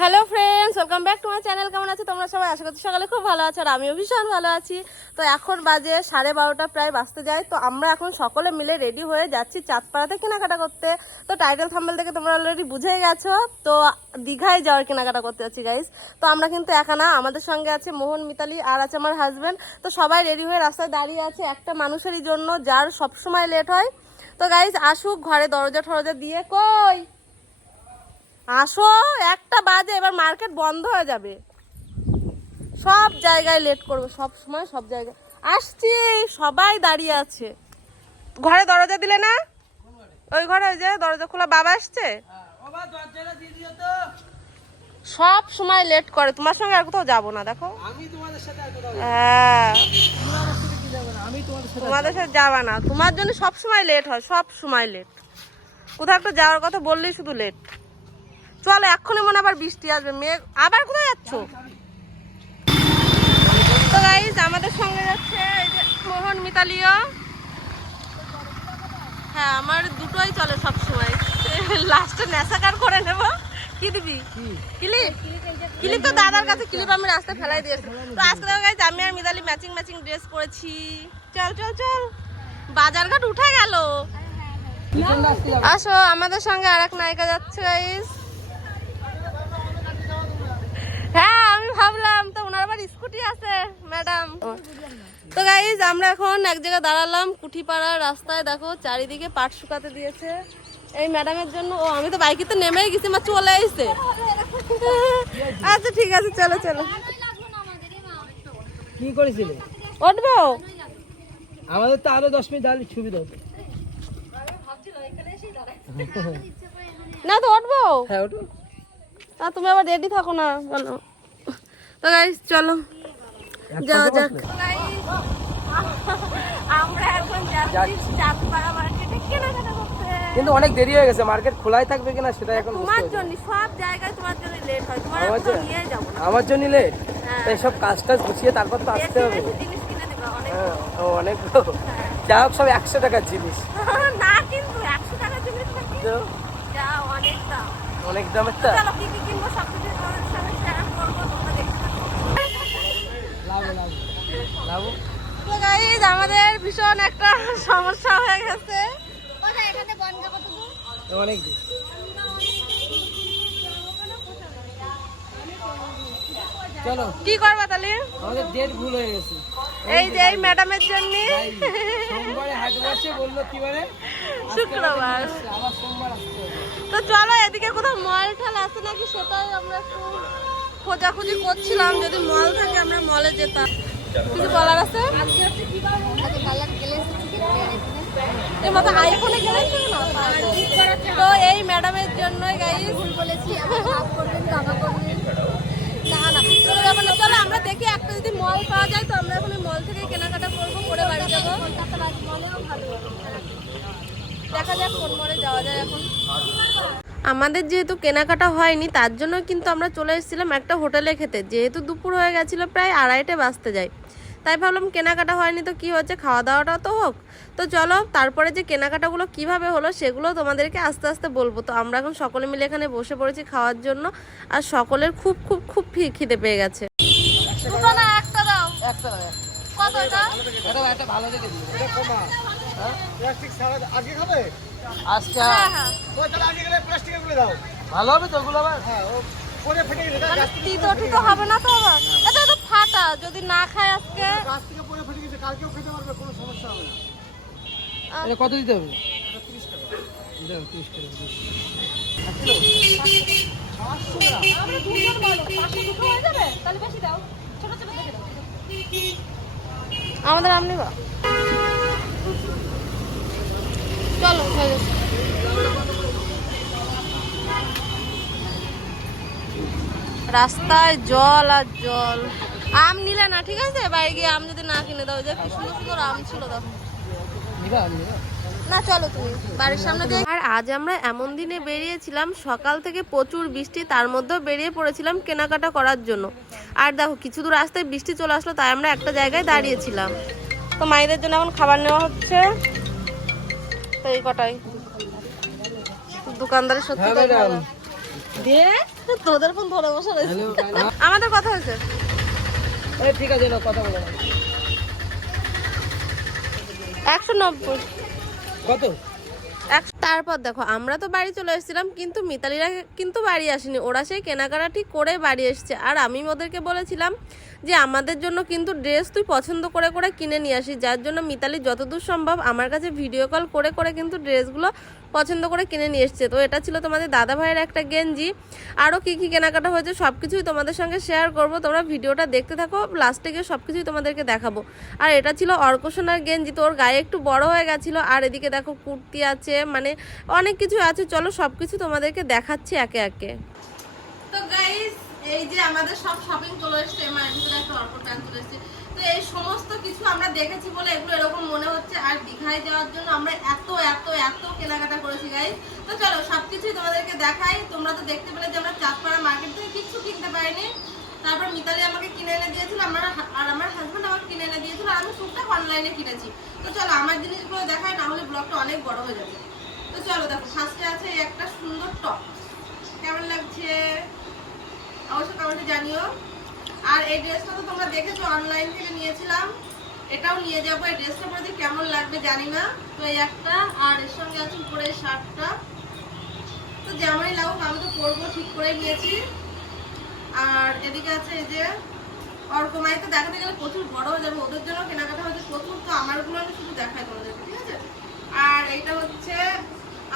Hello friends welcome back to my channel কেমন আছো? তোমরা সবাই আশা করছি সকালে খুব ভালো আছো আর আমিও ভীষণ ভালো আছি। তো এখন বাজে সাড়ে বারোটা, প্রায় বাঁচতে যায়। তো আমরা এখন সকলে মিলে রেডি হয়ে যাচ্ছি চাঁদপাড়াতে কেনাকাটা করতে। তো টাইটেল থাম্বেল থেকে তোমরা অলরেডি বুঝে গেছো। তো দীঘায় যাওয়ার কেনাকাটা করতে যাচ্ছি গাইস তো আমরা কিন্তু একা না আমাদের সঙ্গে আছে মোহন মিতালি আর আছে আমার হাজব্যান্ড তো সবাই রেডি হয়ে রাস্তায় দাঁড়িয়ে আছে একটা মানুষেরই জন্য, যার সবসময় লেট হয়। তো গাইস আসুক, ঘরে দরজা ঠরজা দিয়ে কই? আসো একটা বাজে এবার মার্কেট বন্ধ হয়ে যাবে। সব জায়গায় লেট করবে সব সময় সব জায়গায়। আসছি সবাই দাঁড়িয়ে আছে। ঘরে দরজা দিলে না? ওই ঘরে ওই যে দরজা খোলা বাবা আসছে? সব সময় লেট করে তোমার সঙ্গে আর কোথাও যাব না দেখো। হ্যাঁ। তোমাদের সাথে যাবা না। তোমার জন্য সব সময় লেট হয় সব সময় লেট কোথাও একটা যাওয়ার কথা বললেই শুধু লেট চলো এক্ষুনি মনে আবার বৃষ্টি আসবে। মেঘ আবার কোথায় যাচ্ছ? তো গাইজ আমাদের সঙ্গে যাচ্ছে এই যে মোহন মিতালিও। হ্যাঁ আমার দুটোই চলে সব সময় লাস্টে নেশাকার করে নেব। কি দিবি? ক্লিপ? ক্লিপ তো দাদার কাছে ক্লিপ আমি রাস্তায় ফেলাই দিয়েছি তো আজকে দেখো গাইজ আমি আর মিতালি ম্যাচিং ম্যাচিং ড্রেস পরেছি চল চল চল। বাজারঘাট উঠে গেল। কিচেন আসতে যাবে আসো আমাদের সঙ্গে আর এক নায়িকা যাচ্ছে গাইজ হ্যাঁ আমি ভাবলাম তো ওনার আবার স্কুটি আছে ম্যাডাম। তো গাইজ আমরা এখন এক জায়গায় দাঁড়ালাম কুঠিপাড়ার রাস্তায়। দেখো চারিদিকে পাট শুকাতে দিয়েছে। এই ম্যাডামের জন্য ও আমি তো বাইকে তো নেমেই গেছি মা চলে আসছে আচ্ছা ঠিক আছে চলো চলো। কি করেছিলে? উঠবো। আমাদের তো আরও দশ মিনিট দাঁড়িয়ে সুবিধা হতো না তো উঠবো। হ্যাঁ না তুমি আবার রেডি থাকো না। বলো। তো গাইস চলো। যাওয়া যাক। আমরা এখন যাচ্ছি চাঁদপাড়া মার্কেটে কেনাকাটা করতে। কিন্তু অনেক দেরি হয়ে গেছে মার্কেট খোলাই থাকবে কিনা সেটা এখন তোমার জন্য সব জায়গায় তোমার জন্য লেট হয়। তোমার আমার জন্য? নিয়ে যাব না। আমার জন্য লেট হ্যাঁ। তাই সব কাজ টাজ গুছিয়ে তারপর তো আসতে হবে। জিনিস কিনে দেবে অনেক হ্যাঁ, ও অনেক যা হোক সব একশো টাকার জিনিস। না কিন্তু একশো টাকা জিনিস নাকি তো? যা অনেক দাম। অনেক দামের তা চলো কি কি কিনবো সব কিছু তোমাদের সঙ্গে শেয়ার করব তোমরা দেখতে থাকো। লাভ লাভ লাভ তো গাইজ আমাদের ভীষণ একটা সমস্যা হয়ে গেছে। অনেক চলো। কি করবা তাহলে আমাদের ডেট ভুল হয়ে গেছে। এই যে এই ম্যাডামের জন্য। সোমবারে হাট বসে বলল কি মানে শুক্রবার। আবার সোমবার আসতে তো চলো এদিকে কোথাও মল ঠাল আছে নাকি সেটাই আমরা একটু খোঁজাখুঁজি করছিলাম। যদি মল থাকে আমরা মলে যেতাম। কিছু বলার আছে? এর মতো আইফোনে গেলে না তো এই ম্যাডামের জন্যই গাইস ভুল বলেছি না না, চলো না। চলো, আমরা দেখি একটা যদি মল পাওয়া যায় তো আমরা এখন মল থেকে কেনাকাটা করব, করে বাড়ি যাব। দেখা যাক কোন মলে যাওয়া যায় এখন। আমাদের যেহেতু কেনাকাটা হয়নি তার জন্য কিন্তু আমরা চলে এসেছিলাম একটা হোটেলে খেতে। যেহেতু দুপুর হয়ে গেছিল প্রায় আড়াইটে বাজতে যায়। তাই ভাবলাম কেনাকাটা হয়নি তো কি হচ্ছে খাওয়া দাওয়াটাও তো হোক। তো চলো তারপরে যে কেনাকাটাগুলো কীভাবে হলো সেগুলো তোমাদেরকে আস্তে আস্তে বলব। তো আমরা এখন সকলে মিলে এখানে বসে পড়েছি খাওয়ার জন্য আর সকলের খুব খুব খুব ফি- খিদে পেয়ে গেছে। ভালো দেখে দিও। এটা কমা। প্লাস্টিক ছাড়া আজকে খাবে? আচ্ছা। হ্যাঁ হ্যাঁ। ওই গেলে প্লাস্টিকেরগুলো দাও। ভালো হবে তো ওগুলো আবার ও পরে ফেটে গেছে তিতো টিতো হবে না তো আবার? এটা তো ফাটা যদি না খায় আজকে। গাছ থেকে পরে ফেটে গেছে কালকেও খেতে পারবে কোনো সমস্যা হবে না। এটা কত দিতে হবে? দাও, 30 টাকা। দিও। এক কিলো? আমরা দুজন বলো পাঁচশো দুটো হয়ে যাবে? তাহলে বেশি দাও ছোট ছোট আমাদের আম নিবা চলো হয়ে গেছে রাস্তায় জল আর জল। আম নিলে না ঠিক আছে? বাড়ি গিয়ে আম যদি না কিনে দাও যে কি সুন্দর সুন্দর আম ছিল নিবা? না চলো তুমি বাড়ির সামনে দিয়ে। আর আজ আমরা এমন দিনে বেরিয়েছিলাম সকাল থেকে প্রচুর বৃষ্টি তার মধ্যেও বেরিয়ে পড়েছিলাম কেনাকাটা করার জন্য। আর দেখো কিছু দূর রাস্তায় বৃষ্টি চলে আসলো তাই আমরা একটা জায়গায় দাঁড়িয়েছিলাম। তো মায়েদের জন্য এখন খাবার নেওয়া হচ্ছে। এই কটাই। দোকানদারের সত্যি হ্যাঁ দিয়ে তোদের ফোন ধরে বসে রয়েছে। আমাদের কথা হয়েছে। ঠিক আছে কথা বলো। একশো নব্বই। কত? তারপর দেখো আমরা তো বাড়ি চলে এসেছিলাম কিন্তু মিতালিরা কিন্তু বাড়ি আসেনি। ওরা সেই কেনাকাটা ঠিক করে বাড়ি এসেছে। আর আমি ওদেরকে বলেছিলাম যে আমাদের জন্য কিন্তু ড্রেস তুই পছন্দ করে করে কিনে নিয়ে আসিস, যার জন্য মিতালি যতদূর সম্ভব আমার কাছে ভিডিও কল করে করে কিন্তু ড্রেসগুলো পছন্দ করে কিনে নিয়ে এসছে। তো এটা ছিল তোমাদের দাদা ভাইয়ের একটা গেঞ্জি। আরও কী কী কেনাকাটা হয়েছে সব কিছুই তোমাদের সঙ্গে শেয়ার করব। তোমরা ভিডিওটা দেখতে থাকো লাস্টে গিয়ে সব কিছুই তোমাদেরকে দেখাবো। আর এটা ছিল অর্কসোনার গেঞ্জি তো ওর গায়ে একটু বড় হয়ে গেছিল, আর এদিকে দেখো কুর্তি আছে মানে অনেক কিছু আছে। চলো সব কিছু তোমাদেরকে দেখাচ্ছি একে একে। তো গাইস এই যে আমাদের সব শপিং চলে এসছে ভিতরে একটা অল্প টাইম চলে এসছে। তো এই সমস্ত কিছু আমরা দেখেছি বলে এগুলো এরকম মনে হচ্ছে। আর দীঘায় যাওয়ার জন্য আমরা এত এত এত কেনাকাটা করেছি গাই তো চলো সব কিছুই তোমাদেরকে দেখাই। তোমরা তো দেখতে পেলে যে আমরা চাঁদপাড়া মার্কেট থেকে কিচ্ছু কিনতে পারিনি। তারপর মিতালি আমাকে কিনে এনে দিয়েছিল, আমার আর আমার হাজব্যান্ড আমাকে কিনে এনে দিয়েছিল, আর আমি টুকটাক অনলাইনে কিনেছি। তো চলো, আমার জিনিসগুলো দেখাই, না হলে ব্লগটা অনেক বড় হয়ে যাবে। তো চলো, দেখো ফার্স্টে আছে একটা সুন্দর টপ কেমন লাগছে? অবশ্যই কমেন্টে জানিও। আর এই ড্রেসটা তো তোমরা দেখেছ অনলাইন থেকে নিয়েছিলাম। এটাও নিয়ে যাব। এই ড্রেসটা পরে কেমন লাগবে জানি না। তো এই একটা, আর এর সঙ্গে আছে উপরে শার্টটা। তো যেমনই লাগুক, আমি তো পরবো, ঠিক করে নিয়েছি। আর এদিকে আছে এই যে, অর্কমাই তো দেখাতে গেলে প্রচুর বড় হয়ে যাবে। ওদের জন্য কেনাকাটা হয়েছে প্রচুর, তো আমারগুলো আমি শুধু দেখাই তোমাদেরকে ঠিক আছে? আর এইটা হচ্ছে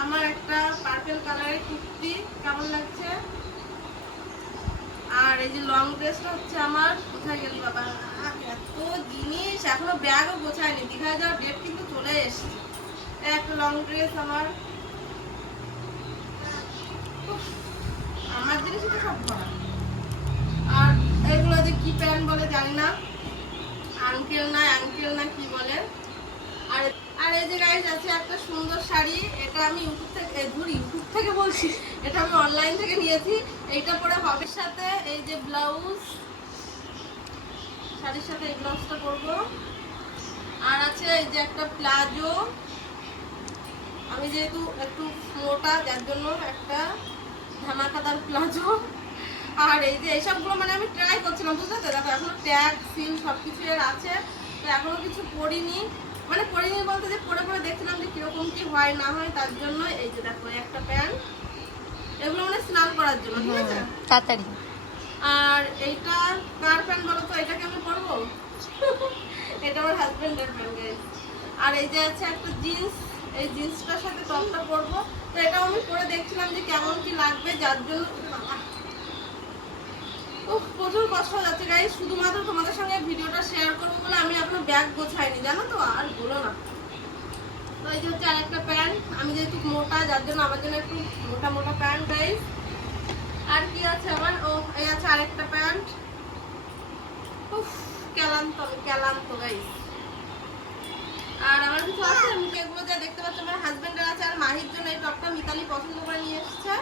আমার একটা পার্পেল কালারের কুর্তি। কেমন লাগছে? আর এই যে লং ড্রেসটা হচ্ছে আমার, কোথায় গেল বাবা? এত জিনিস, এখনও ব্যাগও গোছায়নি। দীঘায় যাওয়ার ডেট কিন্তু চলে এসেছে। একটা লং ড্রেস আমার। আমার জিনিসই তো সব ভরা আর এগুলো যে কি প্যান্ট বলে জানি না। আঙ্কেল না আঙ্কেল না কি বলে। আর আর এই যে গাইজ আছে একটা সুন্দর শাড়ি। এটা আমি ইউটিউব থেকে ধুর, ইউটিউব থেকে বলছি। এটা আমি অনলাইন থেকে নিয়েছি। এইটা পরে হবের সাথে এই যে ব্লাউজ শাড়ির সাথে এই ব্লাউজটা পরবো। আর আছে এই যে একটা প্লাজো। আমি যেহেতু একটু মোটা, যার জন্য একটা ধামাকাদার প্লাজো। আর এই যে এইসবগুলো মানে আমি ট্রাই করছিলাম বুঝতে তো? দেখো, এখনও ট্যাগ সিল সব কিছু এর আছে। তো এখনও কিছু পরিনি। মানে পরিনি বলতে যে পরে পরে দেখছিলাম যে কীরকম কি হয়, না হয়, তার জন্য এই যে দেখো একটা প্যান্ট এগুলো মানে স্নান করার জন্য ঠিক আছে? তাড়াতাড়ি। আর এইটা কার প্যান্ট বলো তো? এটাকে আমি পরবো? এটা আমার হাজবেন্ডের প্যান্ট। আর এই যে আছে একটা জিন্স এই জিন্সটার সাথে টপটা পরবো। তো এটাও আমি পরে দেখছিলাম যে কেমন কি লাগবে যার জন্য উফ, প্রচুর কষ্ট হয়ে যাচ্ছে গাই শুধুমাত্র তোমাদের সঙ্গে ভিডিওটা শেয়ার করব বলে আমি এখনও ব্যাগ গোছাইনি জানো তো? আর বলো না। এই যে হচ্ছে আরেকটা প্যান্ট। আমি যেহেতু মোটা, যার জন্য আমার জন্য একটু মোটা মোটা প্যান্ট গাইস আর কি আছে আমার ও, এই আছে আরেকটা প্যান্ট। উফ ক্যালান্ত ক্যালান্ত গাইস আর আমার কিছু আছে, আমি এগুলো যা দেখতে পাচ্ছি আমার হাজবেন্ডের আছে, আর মাহির জন্য এই টপটা মিতালি পছন্দ করে নিয়ে এসেছে।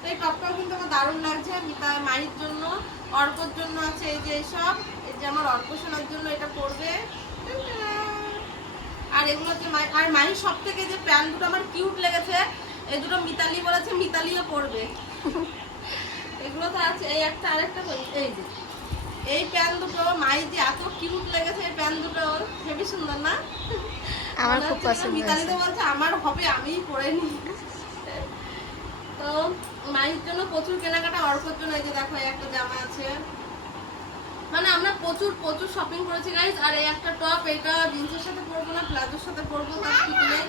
তো এই টপটাও কিন্তু আমার দারুণ লাগছে, মিতা, মাহির জন্য, অর্কর জন্য আছে, এই যে এইসব এই যে আমার অর্ক শোনার জন্য এটা পড়বে আর এগুলো হচ্ছে আর মাহির সব থেকে যে প্যান্ট দুটো আমার কিউট লেগেছে এই দুটো মিতালি বলেছে মিতালিও পরবে। এগুলো তো আছে এই একটা আরেকটা কই? এই যে। এই প্যান দুটো মাই যে এত কিউট লেগেছে এই প্যান দুটো হেবি সুন্দর না? আমার খুব পছন্দ মিতালি তো বলছে আমার হবে আমিই পরে নি। তো মায়ের জন্য প্রচুর কেনাকাটা অর্কর জন্য এই যে দেখো এই একটা জামা আছে। মানে আমরা প্রচুর প্রচুর শপিং করেছি গাইজ আর এই একটা টপ এটা জিন্সের সাথে পরবো না, প্লাজোর সাথে পরবো, তার ঠিক নেই।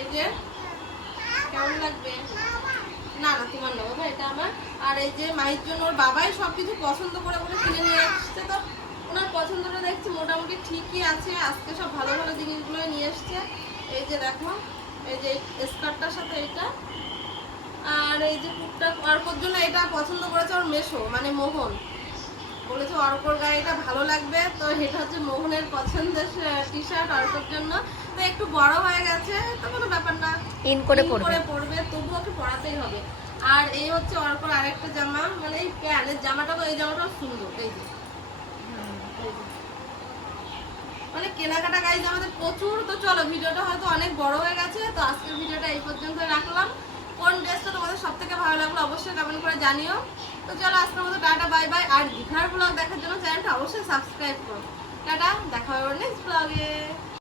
এই যে, কেমন লাগবে? না না, তোমার না, বাবা, এটা আমার। আর এই যে মায়ের জন্য ওর বাবাই সবকিছু পছন্দ করে, বলে কিনে নিয়ে আসছে তো। ওনার পছন্দটা দেখছি, মোটামুটি ঠিকই আছে। আজকে সব ভালো ভালো জিনিসগুলো নিয়ে এসছে। এই যে দেখো, এই যে স্কার্টটার সাথে এটা। আর এই যে কুকটা অর্কর জন্য এটা পছন্দ করেছে? ওর মেশো মানে মোহন। বলেছে অর্কর গায়ে এটা ভালো লাগবে। তো এটা হচ্ছে মোহনের পছন্দের টি শার্ট অর্কর জন্য। তো একটু বড় হয়ে গেছে তো কোনো ব্যাপার না। ইন করে ইন পড়বে তবু ওকে পড়াতেই হবে। আর এই হচ্ছে অর্কর আরেকটা জামা মানে এই প্যান্টের জামাটা তো এই জামাটাও সুন্দর এই যে। মানে কেনাকাটা গাইজ আমাদের প্রচুর। তো চলো ভিডিওটা হয়তো অনেক বড় হয়ে গেছে তো আজকের ভিডিওটা এই পর্যন্ত রাখলাম। কোন ড্রেসটা তোমাদের সব থেকে ভালো লাগল অবশ্যই কমেন্ট করে জানিও। তো চলো আজকের মতো টাটা বাই বাই আর দীঘার ব্লগ দেখার জন্য চ্যানেলটা অবশ্যই সাবস্ক্রাইব করো। টাটা, দেখা হবে নেক্সট ব্লগে